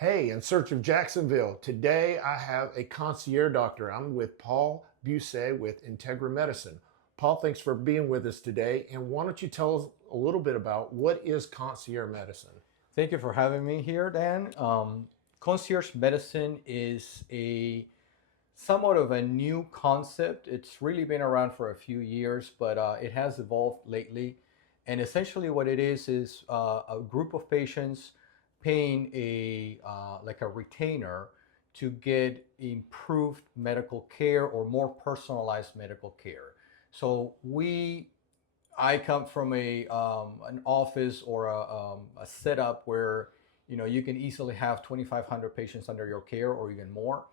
Hey, in search of Jacksonville. Today I have a concierge doctor. I'm with Paul Busse with Integra Medicine. Paul, thanks for being with us today. And why don't you tell us a little bit about what is concierge medicine? Thank you for having me here, Dan. Concierge medicine is a somewhat of a new concept. It's really been around for a few years, but it has evolved lately. And essentially, what it is a group of patients paying a like a retainer to get improved medical care or more personalized medical care. So I come from an office or a setup where you can easily have 2,500 patients under your care or even more.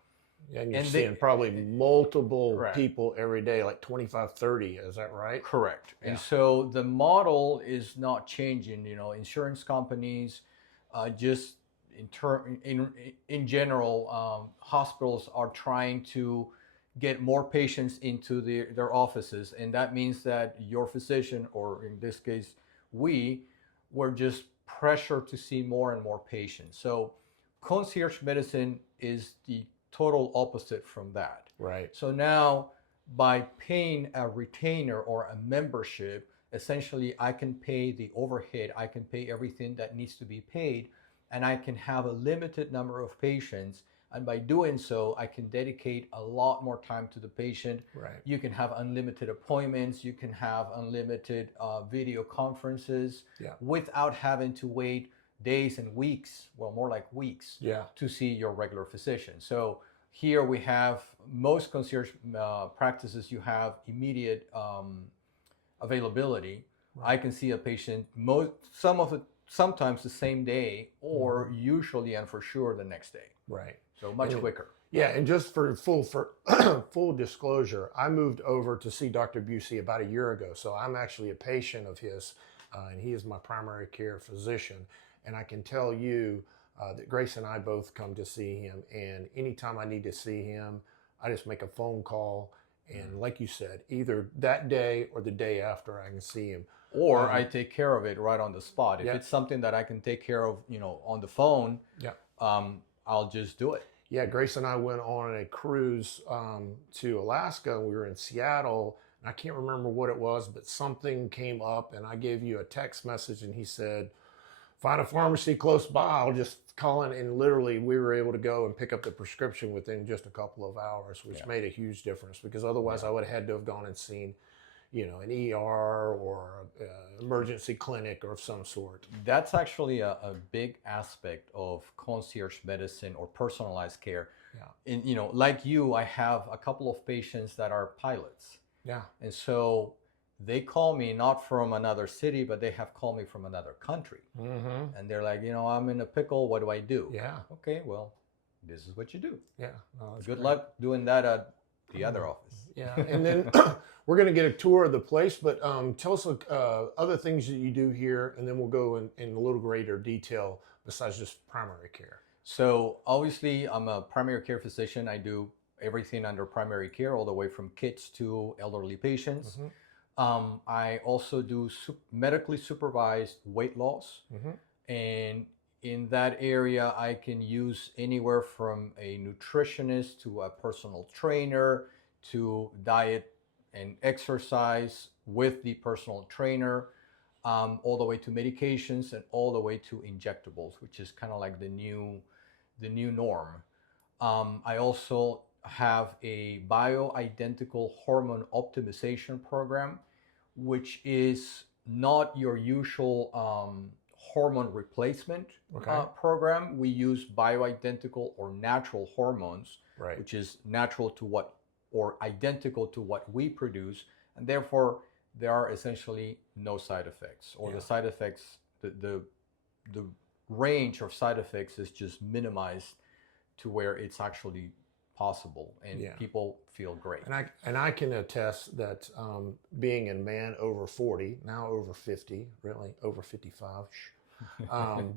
And you're And seeing they probably multiple Right. people every day, like 25, 30. Is that right? Correct. Yeah. And so the model is not changing. Insurance companies, just in general, hospitals are trying to get more patients into their offices, and that means that your physician, or in this case, were just pressured to see more and more patients. So concierge medicine is the total opposite from that. Right. So now, by paying a retainer or a membership, essentially I can pay the overhead, I can pay everything that needs to be paid, and I can have a limited number of patients. And by doing so, I can dedicate a lot more time to the patient. Right. You can have unlimited appointments, you can have unlimited video conferences Yeah. without having to wait days and weeks, well, more like weeks, Yeah. to see your regular physician. So here we have most concierge practices, you have immediate availability. Right. I can see a patient sometimes the same day, or usually and for sure the next day. Right. So much quicker. Yeah, and just for full disclosure, I moved over to see Dr. Busey about a year ago. So I'm actually a patient of his, and he is my primary care physician. And I can tell you that Grace and I both come to see him. And anytime I need to see him, I just make a phone call. And like you said, either that day or the day after, I can see him. Or I take care of it right on the spot. If Yeah. it's something that I can take care of, on the phone, Yeah. I'll just do it. Yeah, Grace and I went on a cruise to Alaska. We were in Seattle, and I can't remember what it was, but something came up, and I gave you a text message, and he said, find a pharmacy close by. I'll just call in. And literally, we were able to go and pick up the prescription within just a couple of hours, which made a huge difference, because otherwise I would have had to have gone and seen an ER or emergency clinic or of some sort. That's actually a big aspect of concierge medicine or personalized care. Yeah. And like you, I have a couple of patients that are pilots. Yeah. And so they call me not from another city, but they have called me from another country. Mm-hmm. And they're like, I'm in a pickle. What do I do? Yeah. Okay, well, this is what you do. Yeah. No, Good luck doing that at the other office. Yeah. And then we're going to get a tour of the place, but tell us other things that you do here, and then we'll go in a little greater detail besides just primary care. So obviously, I'm a primary care physician. I do everything under primary care, all the way from kids to elderly patients. Mm-hmm. I also do medically supervised weight loss. Mm-hmm. And in that area, I can use anywhere from a nutritionist to a personal trainer to diet and exercise with the personal trainer, all the way to medications and all the way to injectables, which is kind of like the new norm. I also have a bioidentical hormone optimization program, which is not your usual hormone replacement program. We use bioidentical or natural hormones, Right. which is natural to what, or identical to what we produce, and therefore there are essentially no side effects, or the side effects, the range of side effects is just minimized to where it's actually possible, and people feel great. And I can attest that being a man over 40, now over 50, really over 55,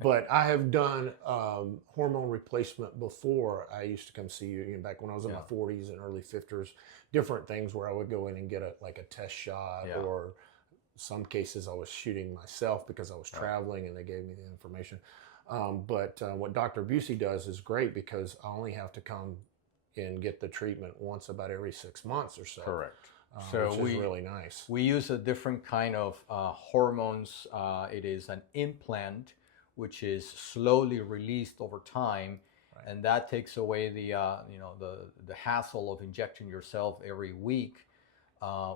but I have done hormone replacement before. I used to come see you back when I was in my 40s and early 50s, different things where I would go in and get a test shot, or some cases I was shooting myself because I was traveling and they gave me the information. But what Dr. Busse does is great because I only have to come and get the treatment once about every 6 months or so. Correct. So which is really nice. We use a different kind of hormones. It is an implant, which is slowly released over time, Right. and that takes away the the hassle of injecting yourself every week,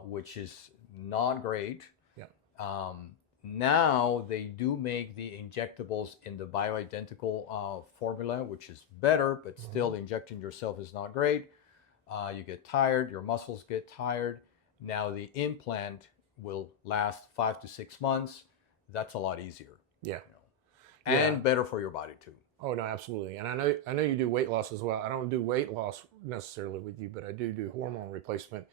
which is not great. Yeah. Now they do make the injectables in the bioidentical formula, which is better, but still injecting yourself is not great. You get tired, your muscles get tired. Now the implant will last 5 to 6 months. That's a lot easier. Yeah. And better for your body too. Oh no, absolutely. And I know you do weight loss as well. I don't do weight loss necessarily with you, but I do hormone replacement.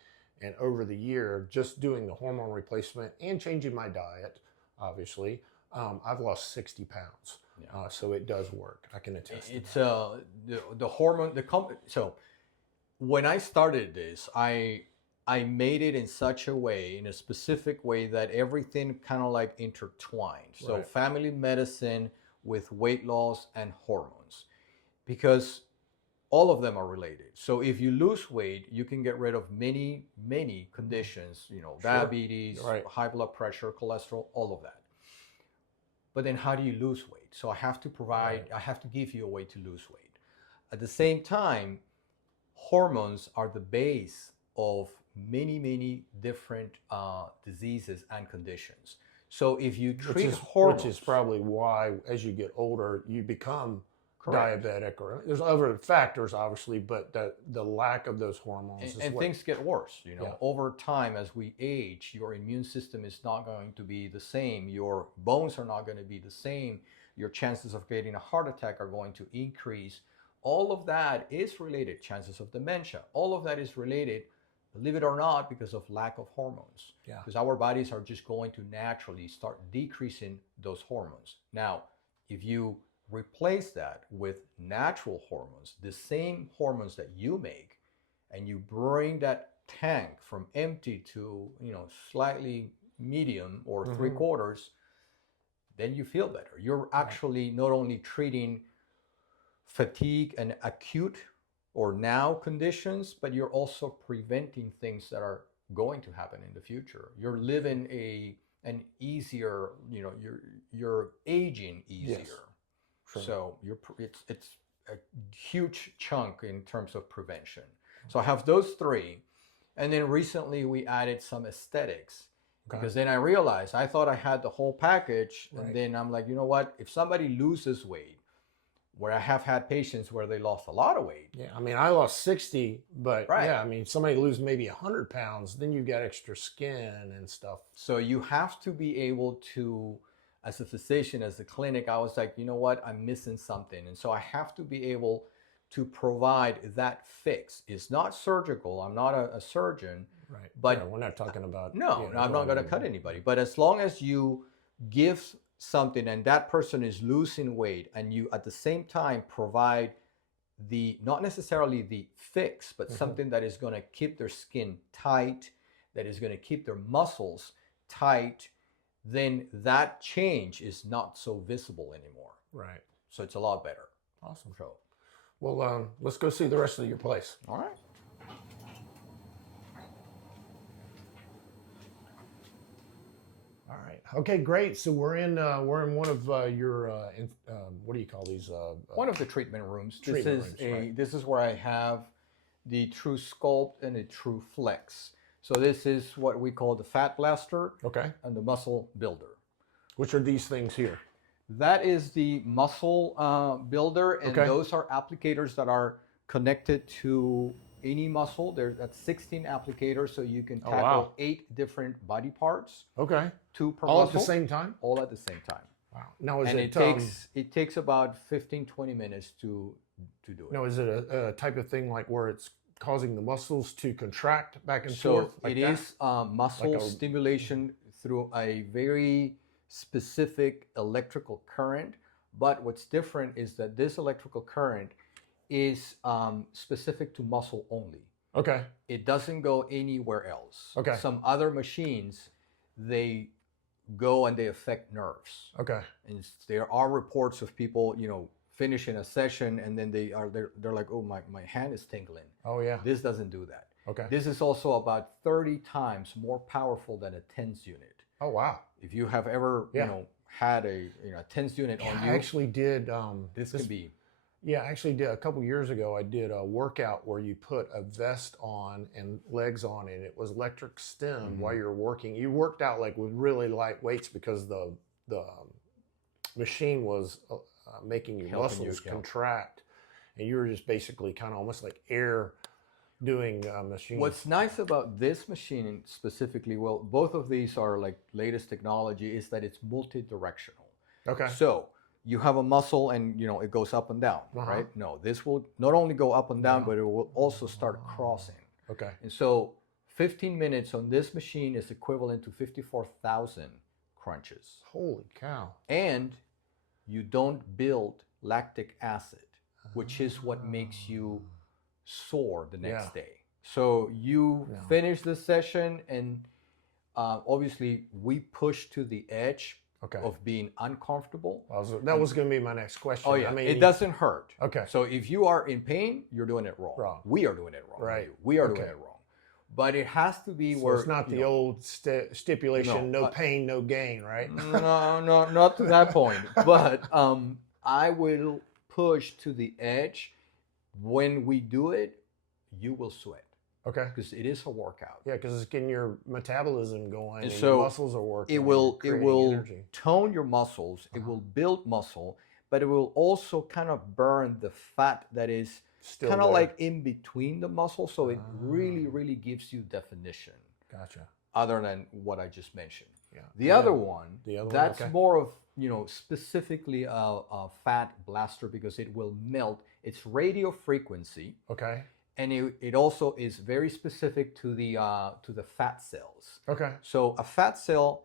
And over the year, just doing the hormone replacement and changing my diet, obviously, I've lost 60 pounds. Yeah. So it does work. I can attest to It's that. the hormone so when I started this, I made it in such a way, in a specific way, that everything kind of like intertwined. So Right. family medicine with weight loss and hormones, because all of them are related. So if you lose weight, you can get rid of many conditions, Sure. diabetes, Right. high blood pressure, cholesterol, all of that. But then how do you lose weight? So I have to provide, Right. I have to give you a way to lose weight. At the same time, hormones are the base of many different diseases and conditions. So if you treat hormones, which is probably why, as you get older, you become correct, diabetic, or there's other factors, obviously, but the lack of those hormones is and what, things get worse. Yeah. Over time, as we age, your immune system is not going to be the same. Your bones are not going to be the same. Your chances of getting a heart attack are going to increase. All of that is related. Chances of dementia, all of that is related, believe it or not, because of lack of hormones. Yeah. Because our bodies are just going to naturally start decreasing those hormones. Now, if you replace that with natural hormones, the same hormones that you make, and you bring that tank from empty to slightly medium or 3/4, then you feel better. You're actually not only treating fatigue and acute or now conditions, but you're also preventing things that are going to happen in the future. You're living an easier, you're aging easier. Yes. Sure. So it's a huge chunk in terms of prevention. So I have those three, and then recently we added some aesthetics. Okay. Because then I realized I thought I had the whole package, Right. and then I'm like, you know what? If somebody loses weight, where I have had patients where they lost a lot of weight. Yeah, I mean, I lost 60, but Right. yeah, I mean, somebody lose maybe 100 pounds, then you've got extra skin and stuff. So you have to be able to, as a physician, as a clinic, I was like, you know what? I'm missing something. And so I have to be able to provide that fix. It's not surgical. I'm not a surgeon. Right. But yeah, we're not talking about. No, I'm not going to cut anybody. But as long as you give something and that person is losing weight, and you at the same time provide not necessarily the fix, but something that is going to keep their skin tight, that is going to keep their muscles tight, then that change is not so visible anymore. Right. So it's a lot better. Awesome. So, Well, let's go see the rest of your place. all right. All right. Okay, great. So we're in one of your what do you call these? One of the treatment rooms. Treatment rooms, right. This is where I have the True Sculpt and the True Flex. So this is what we call the Fat Blaster Okay. and the Muscle Builder. Which are these things here? That is the muscle builder, and Okay. those are applicators that are connected to any muscle. That's 16 applicators, so you can Oh, tackle wow. 8 different body parts, Okay. 2 per All muscle, at the same time? all at the same time. Wow. Now is And it it takes about 15-20 minutes to do it. no, is it a type of thing like where it's causing the muscles to contract back and So forth? Like it that? is muscle Like a- stimulation through a very specific electrical current. But what's different is that this electrical current is specific to muscle only. Okay. It doesn't go anywhere else. Okay. Some other machines, they go and they affect nerves. Okay. And there are reports of people, finishing a session and then they're like, oh, my hand is tingling. Oh yeah. This doesn't do that. Okay. This is also about 30 times more powerful than a TENS unit. Oh wow. If you have ever, had a TENS unit on you, I actually did. this can be. Yeah, I actually did a couple years ago. I did a workout where you put a vest on and legs on, and it was electric stim while you're working. You worked out like with really light weights because the machine was making your muscles contract, and you were just basically kind of almost like air doing machine. What's nice about this machine specifically, well, both of these are like latest technology, is that it's multi-directional. Okay. So you have a muscle and it goes up and down, right? No, this will not only go up and down, but it will also start crossing. Okay. And so 15 minutes on this machine is equivalent to 54,000 crunches. Holy cow. And you don't build lactic acid, which is what makes you sore the next day. So you finish the session, and obviously we push to the edge of being uncomfortable. That was going to be my next question. Oh yeah, I mean, it doesn't hurt. Okay. So if you are in pain, you're doing it wrong. We are doing it wrong. Right. We are doing it wrong. But it has to be where it's not the old stipulation, no pain, no gain, right? No, not to that point. But I will push to the edge. When we do it, you will sweat. Okay. Because it is a workout. Yeah, because it's getting your metabolism going, and so your muscles are working. It will energy. tone your muscles. It will build muscle, but it will also kind of burn the fat that is kind of like in between the muscles. So it really, really gives you definition. Gotcha. Other than what I just mentioned. Yeah. The other one, that's more of specifically a fat blaster because it will melt. It's radio frequency. Okay. And it also is very specific to the fat cells. Okay. So a fat cell,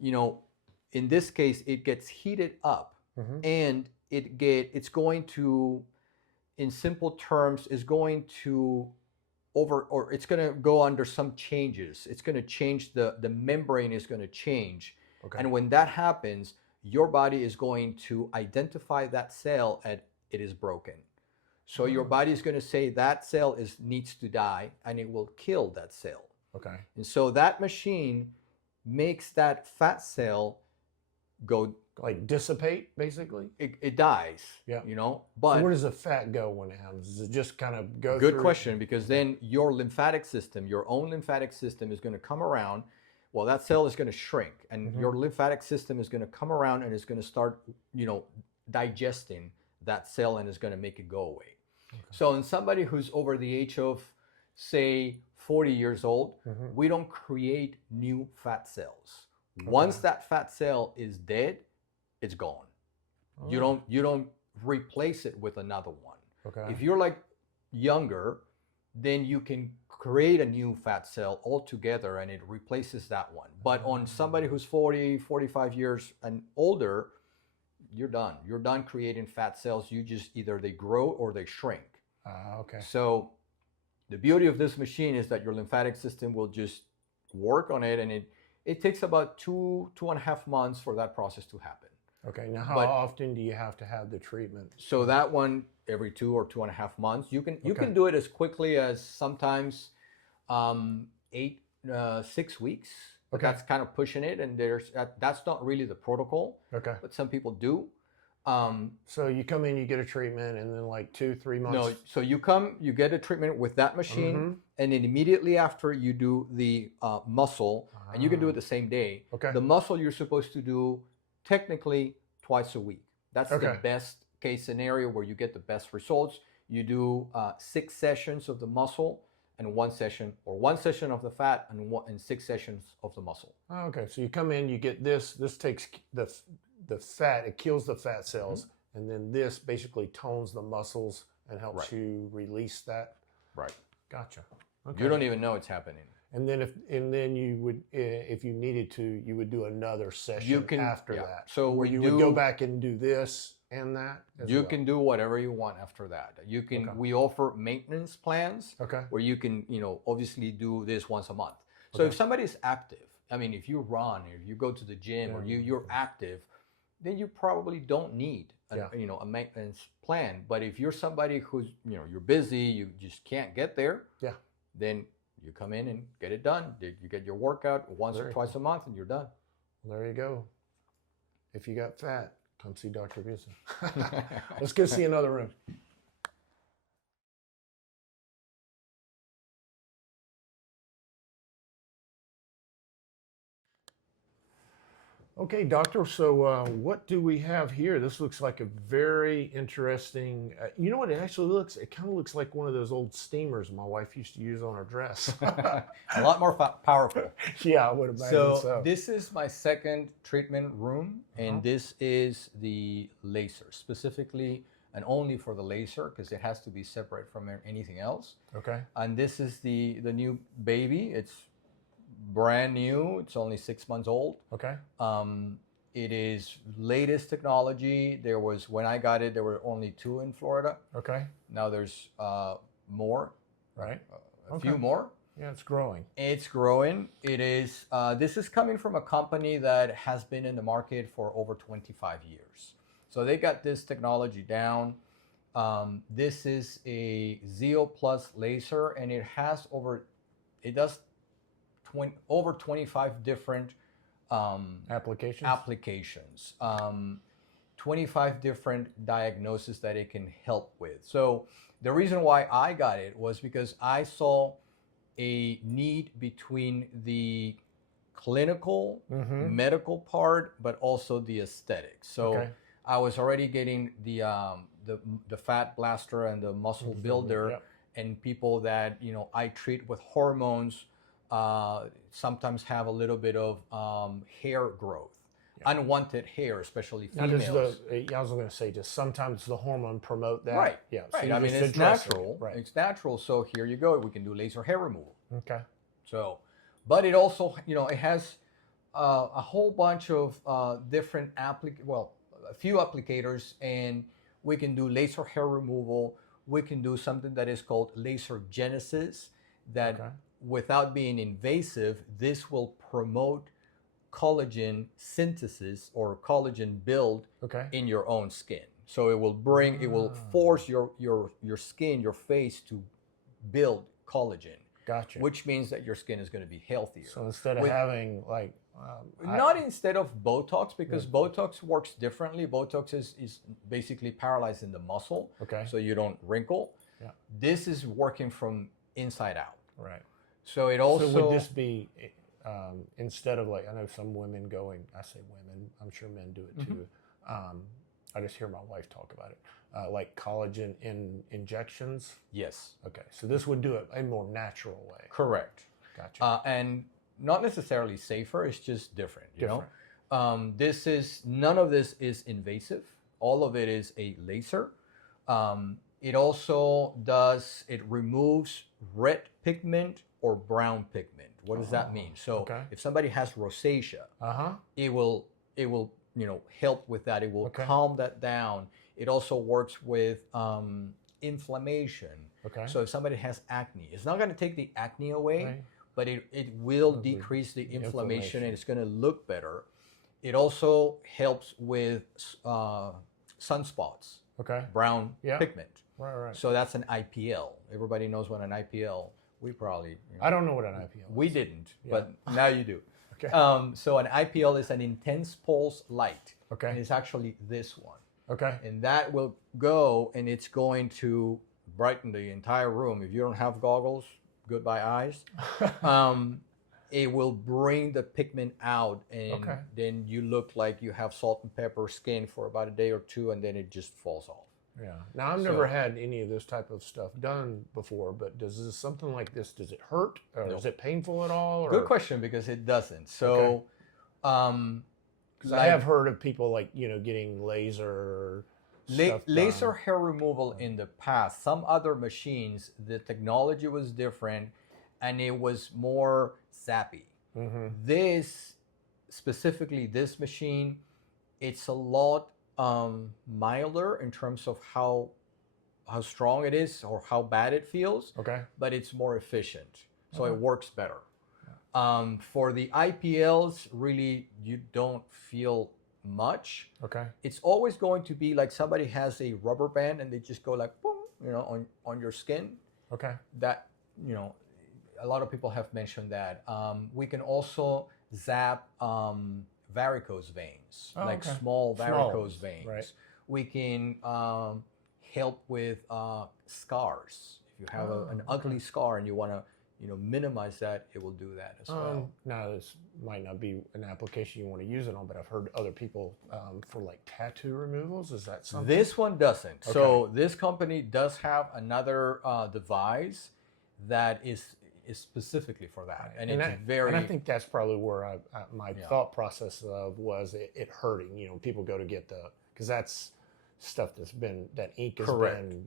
in this case, it gets heated up, and it's going to, in simple terms, is going to it's going to go under some changes. It's going to change the membrane is going to change, and when that happens, your body is going to identify that cell as it is broken. So your body is going to say that cell needs to die, and it will kill that cell. Okay. And so that machine makes that fat cell go like dissipate, basically. It dies. Yeah. But so where does the fat go when it happens? Does it just kind of go? Good question, because then your lymphatic system, your own lymphatic system, is going to come around. Well, that cell is going to shrink, and your lymphatic system is going to come around and it's going to start, digesting that cell, and is going to make it go away. Okay. So in somebody who's over the age of, say, 40 years old, we don't create new fat cells. Okay. Once that fat cell is dead, it's gone. Oh. You don't replace it with another one. Okay. If you're like younger, then you can create a new fat cell altogether and it replaces that one. But on somebody who's 40, 45 years and older, you're done. You're done creating fat cells. You just either they grow or they shrink. Okay. So the beauty of this machine is that your lymphatic system will just work on it, and it takes about 2.5 months for that process to happen. Okay. Now, how often do you have to have the treatment? So that one every 2 or 2.5 months. You can do it as quickly as sometimes 6 weeks. Okay. That's kind of pushing it, and that's not really the protocol. Okay. But some people do. So you come in, you get a treatment, and then like 2-3 months. No, so you come, you get a treatment with that machine, and then immediately after you do the muscle, and you can do it the same day. Okay. The muscle you're supposed to do technically twice a week. That's the best case scenario where you get the best results. You do 6 sessions of the muscle and 1 session, or 1 session of the fat and 6 sessions of the muscle. Oh, okay, so you come in, you get this. This takes the fat, it kills the fat cells, and then this basically tones the muscles and helps you release that. Right. Gotcha. Okay. You don't even know it's happening. And then you would, if you needed to, you would do another session after that. So where you would go back and do this and that. You can do whatever you want after that. You can. We offer maintenance plans. Where you can, obviously do this once a month. So if somebody is active I mean, if you run, or you go to the gym, or you're active, then you probably don't need a maintenance plan. But if you're somebody who's you're busy, you just can't get there, then you come in and get it done. You get your workout once or twice a month, and you're done. Well, there you go. If you got fat, come see Dr. Busse. Let's go see another room. Okay, doctor, so what do we have here? This looks like a very interesting, you know what it actually looks? It kind of looks like one of those old steamers my wife used to use on her dress. A lot more powerful. Yeah, I would imagine so. This is my second treatment room, and this is the laser, specifically and only for the laser, because it has to be separate from anything else. Okay. And this is the new baby. It's brand new. It's only 6 months old. Okay. It is latest technology. When I got it, there were only 2 in Florida. Okay. Now there's more. Right. A few more. Yeah, it's growing. It's growing. It is. This is coming from a company that has been in the market for over 25 years. So they got this technology down. This is a Zeo Plus laser, and it does over 25 different applications, 25 different diagnoses that it can help with. So the reason why I got it was because I saw a need between the clinical, medical part, but also the aesthetics. So I was already getting the fat blaster and the muscle builder, and people that I treat with hormones sometimes have a little bit of hair growth, unwanted hair, especially females. I was going to say, just sometimes the hormone promote that. Right. Yeah. Right. So I mean, it's natural. Right. It's natural. So here you go. We can do laser hair removal. Okay. So, but it also, it has a whole bunch of different a few applicators, and we can do laser hair removal. We can do something that is called laser genesis, that without being invasive, this will promote collagen synthesis or collagen build in your own skin. So it will force your skin, your face to build collagen. Gotcha. Which means that your skin is going to be healthier. So instead of having like... instead of Botox, because Botox works differently. Botox is basically paralyzing the muscle, so you don't wrinkle. Yeah. This is working from inside out. Right. So it also... So would this be, instead of like, I know some women going, I say women, I'm sure men do it too. I just hear my wife talk about it. Like collagen injections? Yes. Okay, so this would do it a more natural way. Correct. Gotcha. And not necessarily safer, it's just different, you know? None of this is invasive. All of it is a laser. It also removes red pigment or brown pigment. What does that mean? So if somebody has rosacea, it will help with that. It will calm that down. It also works with inflammation. So if somebody has acne, it's not going to take the acne away, but it will decrease the inflammation, and it's going to look better. It also helps with sunspots, brown pigment. Right. So that's an IPL. Everybody knows what an IPL. We probably... I don't know what an IPL is. We didn't, but now you do. So an IPL is an intense pulse light. And it's actually this one. And that will go, and it's going to brighten the entire room. If you don't have goggles, goodbye eyes. It will bring the pigment out, and then you look like you have salt and pepper skin for about a day or two, and then it just falls off. Yeah. Now, I've never had any of this type of stuff done before, but something like this, does it hurt? Or is it painful at all? Or? Good question, because it doesn't. So, because I have heard of people like, getting laser hair removal in the past. Some other machines, the technology was different, and it was more sappy. Specifically this machine, it's a lot milder in terms of how strong it is or how bad it feels, but it's more efficient, so it works better. For the IPLs, really, you don't feel much. Okay. It's always going to be like somebody has a rubber band and they just go like, boom, on your skin. Okay. That, a lot of people have mentioned that. We can also zap varicose veins, like okay. small varicose Small, veins. right. We can help with scars. If you have an ugly scar and you want to, minimize that, it will do that as well. Now, this might not be an application you want to use it on, but I've heard other people for like tattoo removals. Is that something? This one doesn't. Okay. So this company does have another device that is specifically for that, and it's very. And I think that's probably where my thought process of was it hurting. People go to get because that's stuff that ink has been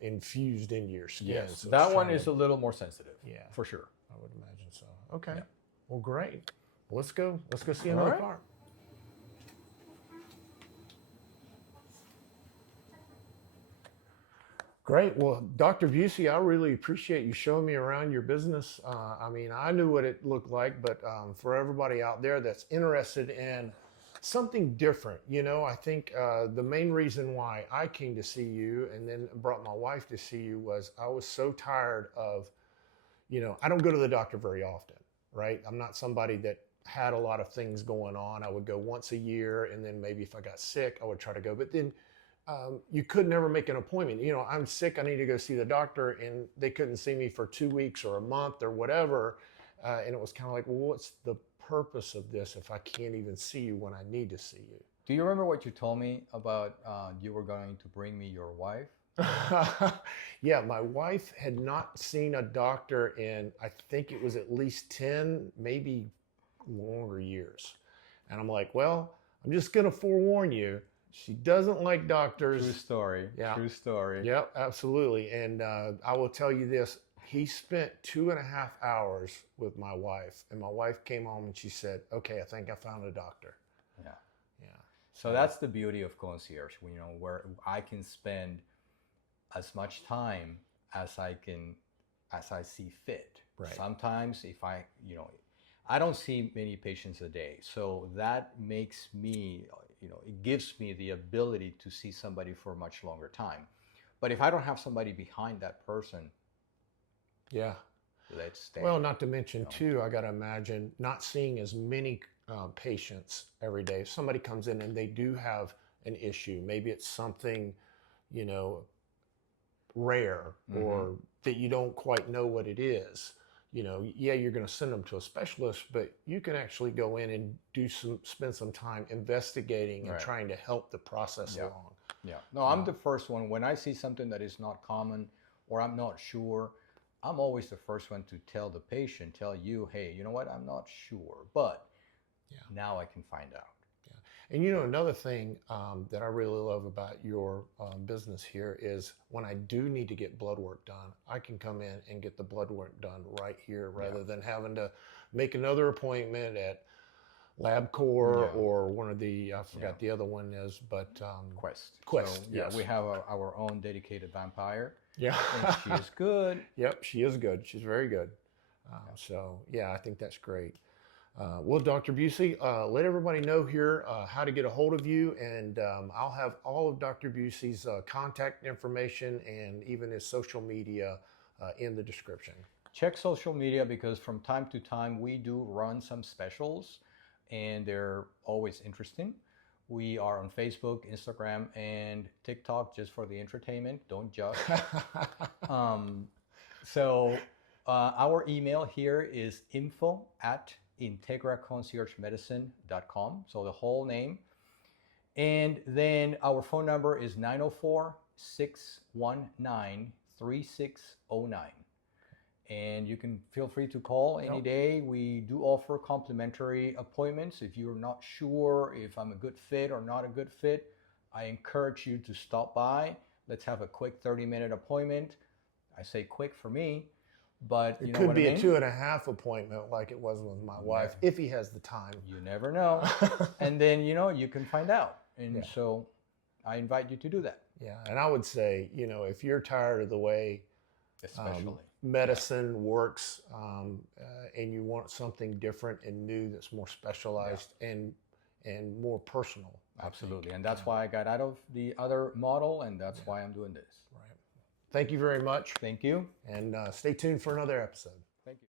infused into your skin. Yes, so that one is a little more sensitive. Yeah, for sure. I would imagine so. Okay, Yeah. Well, great. Let's go see another part. Great. Well, Dr. Busse, I really appreciate you showing me around your business. I mean, I knew what it looked like, but for everybody out there that's interested in something different, I think the main reason why I came to see you and then brought my wife to see you was I was so tired of, I don't go to the doctor very often, right? I'm not somebody that had a lot of things going on. I would go once a year, and then maybe if I got sick, I would try to go. But then you could never make an appointment. I'm sick, I need to go see the doctor, and they couldn't see me for 2 weeks or a month or whatever. And it was kind of like, well, what's the purpose of this if I can't even see you when I need to see you? Do you remember what you told me about you were going to bring me your wife? Yeah, my wife had not seen a doctor in, I think it was at least 10, maybe longer years. And I'm like, well, I'm just going to forewarn you. She doesn't like doctors. True story. Yeah. True story. Yep, absolutely. And I will tell you this. He spent 2.5 hours with my wife. And my wife came home and she said, okay, I think I found a doctor. Yeah. Yeah. So that's the beauty of concierge, where I can spend as much time as I see fit. Right. Sometimes if I don't see many patients a day. So that makes me, it gives me the ability to see somebody for a much longer time. But if I don't have somebody behind that person, yeah, let's stay. Well, not to mention too, I got to imagine not seeing as many patients every day. If somebody comes in and they do have an issue, maybe it's something, rare or that you don't quite know what it is. You're going to send them to a specialist, but you can actually go in and spend some time investigating and trying to help the process along. Yeah. No, I'm the first one. When I see something that is not common or I'm not sure, I'm always the first one to tell the patient, tell you, hey, you know what? I'm not sure, but now I can find out. And another thing that I really love about your business here is when I do need to get blood work done, I can come in and get the blood work done right here rather than having to make another appointment at LabCorp or one of the, I forgot the other one is, but Quest. Quest, So, yes. We have our own dedicated vampire. Yeah. And she is good. Yep, she is good. She's very good. So, yeah, I think that's great. Well, Dr. Busse, let everybody know here how to get a hold of you, and I'll have all of Dr. Busse's contact information and even his social media in the description. Check social media because from time to time we do run some specials, and they're always interesting. We are on Facebook, Instagram, and TikTok just for the entertainment. Don't judge. So our email here is info@integraconciergemedicine.com. So the whole name. And then our phone number is 904-619-3609. And you can feel free to call any day. We do offer complimentary appointments. If you're not sure if I'm a good fit or not a good fit, I encourage you to stop by. Let's have a quick 30-minute appointment. I say quick for me, but it could be a 2.5 appointment like it was with my wife, if he has the time. You never know. And then, you can find out. And so I invite you to do that. Yeah, and I would say, if you're tired of the way especially medicine works, and you want something different and new that's more specialized and more personal. Absolutely. And that's why I got out of the other model, and that's why I'm doing this. Right. Thank you very much. Thank you. And stay tuned for another episode.